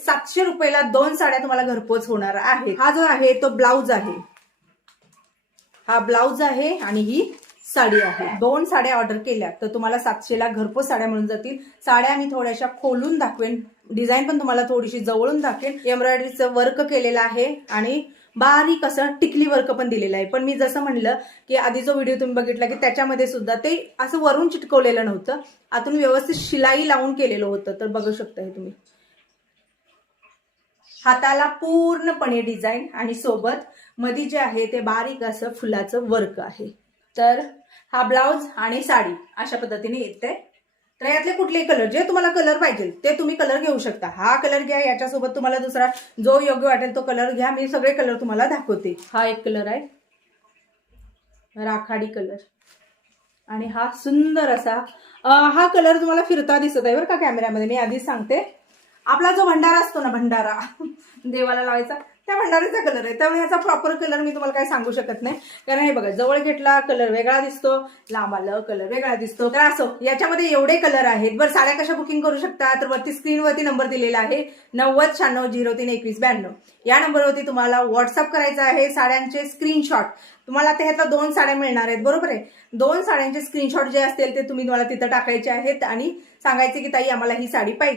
700 रुपयाला 2 साड्या तुम्हाला घरपोच होणार आहेत। हा जो आहे तो ब्लाउज आहे, हा ब्लाउज आहे आणि ही साडी आहे। 2 साड्या ऑर्डर केल्या तर तुम्हाला 700 ला घरपोच साड्या मिळून जातील। साड्या मी थोड्याशा खोलून दाखवेन, डिझाईन पण तुम्हाला थोडीशी जवळून दाखवेन। एम्ब्रॉयडरीचं वर्क केलेलं आहे आणि बारीक असं टिकली वर्क पण दिलेलं आहे। पण मी जसं म्हणलं की आधी जो व्हिडिओ तुम्ही बघितला की त्याच्यामध्ये सुद्धा ते असं वरून चिटकवलेलं नव्हतं, आतून व्यवस्थित शिलाई लावून केलेलं होतं। तर बघू शकता हे तुम्ही, हाताला पूर्णपणे डिझाईन आणि सोबत मध्ये जे आहे ते बारीक असं फुलाचं वर्क आहे। तर हा ब्लाउज आणि साडी अशा पद्धतीने येते। तर यातले कुठलेही कलर, जे तुम्हाला कलर पाहिजे ते तुम्ही कलर घेऊ शकता। हा कलर घ्या, याच्यासोबत तुम्हाला दुसरा जो योग्य वाटेल तो कलर घ्या। मी सगळे कलर तुम्हाला दाखवते। हा एक कलर आहे, राखाडी कलर, आणि हा सुंदर असा हा कलर तुम्हाला फिरता दिसत आहे बरं का कॅमेऱ्यामध्ये। मी आधीच सांगते, आपला जो भंडारा असतो ना, भंडारा देवाला लावायचा, त्या भंडाऱ्याचा कलर आहे। त्यामुळे याचा प्रॉपर कलर मी तुम्हाला काही सांगू शकत नाही, कारण हे बघा जवळ घेतला कलर वेगळा दिसतो, लांब आलं कलर वेगळा दिसतो। तर असो, याच्यामध्ये एवढे कलर आहेत। बरं, साड्या कशा बुकिंग करू शकता, तर वरती स्क्रीनवरती नंबर दिलेला आहे 9096032192। या नंबरवरती तुम्हाला व्हॉट्सअप करायचा आहे साड्यांचे स्क्रीनशॉट। तुम्हाला आता ह्यातल्या 2 साड्या मिळणार आहेत, बरोबर आहे। 2 साड्यांचे स्क्रीनशॉट जे असतील ते तुम्हाला तिथं टाकायचे आहेत आणि सांगायचे की ताई आम्हाला ही साडी पाहिजे।